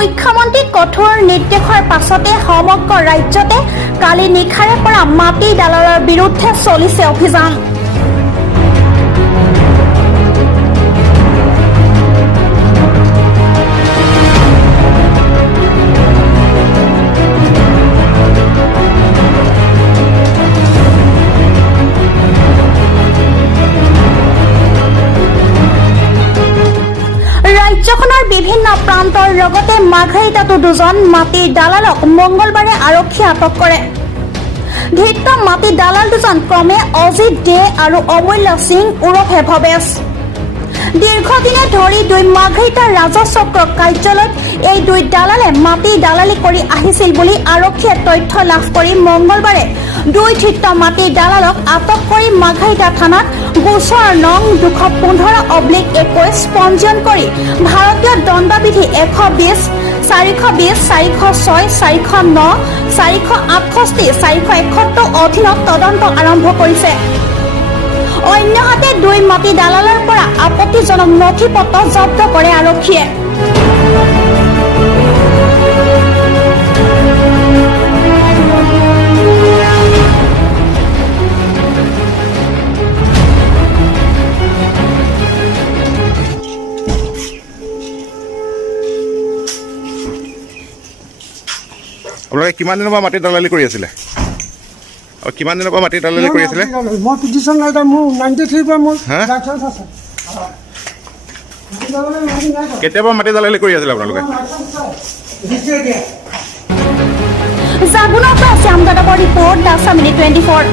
মুখ্যমন্ত্ৰীৰ কঠোৰ নিৰ্দেশৰ পাছতে সমগ্ৰ ৰাজ্যতে কালি নিশাৰে পৰা মাটি দালালৰ বিৰুদ্ধে চলিছে অভিযান। ৰাজ্যখনৰ বিভিন্ন প্ৰান্তৰ লগতে মাঘাৰিটাতো দুজন মাটিৰ দালালক মঙলবাৰে আৰক্ষীয়ে আটক কৰে। ধৃত মাটি দালাল দুজন ক্ৰমে অজিত দে আৰু অমূল্য সিং ওৰফে ভৱেশ। দীৰ্ঘদিনে ধৰি দুই মাঘাৰিটাৰ ৰাজচক্ৰ কাৰ্যালয়ত এই দুই দালালে মাটি দালালি কৰি আহিছিল বুলি আৰক্ষীয়ে তথ্য লাভ কৰি মঙলবাৰে দুই ধৃত মাটি দালালক আটক কৰি মাঘাৰিটা থানাত গোচৰ নং 215/21 পঞ্জীয়ন কৰি ভাৰতীয় দণ্ডবিধি 120, 420, 406, 409, 468, 471 অধীনত তদন্ত আৰম্ভ কৰিছে। অন্যহাতে দুই মাটি দালালৰ পৰা আপত্তিজনক নথি পত্ৰ জব্দ কৰে আৰক্ষীয়ে। আপোনালোকে কিমান দিনৰ পৰা মাটি দালালি কৰি আছিলে আৰু কিমান দিনৰ পৰা মাটি দালালি কৰি আছিলে? মই পিটিশ্যন নাই, মোৰ 93 পৰা মোৰ লাইসেন্স আছে। কেতিয়াবা মাটি দালালি কৰি আছিলে আপোনালোকে? জাগুনৰ পৰা শ্যাম যাদৱৰ ৰিপৰ্ট, দা আছাম মিনিট 24।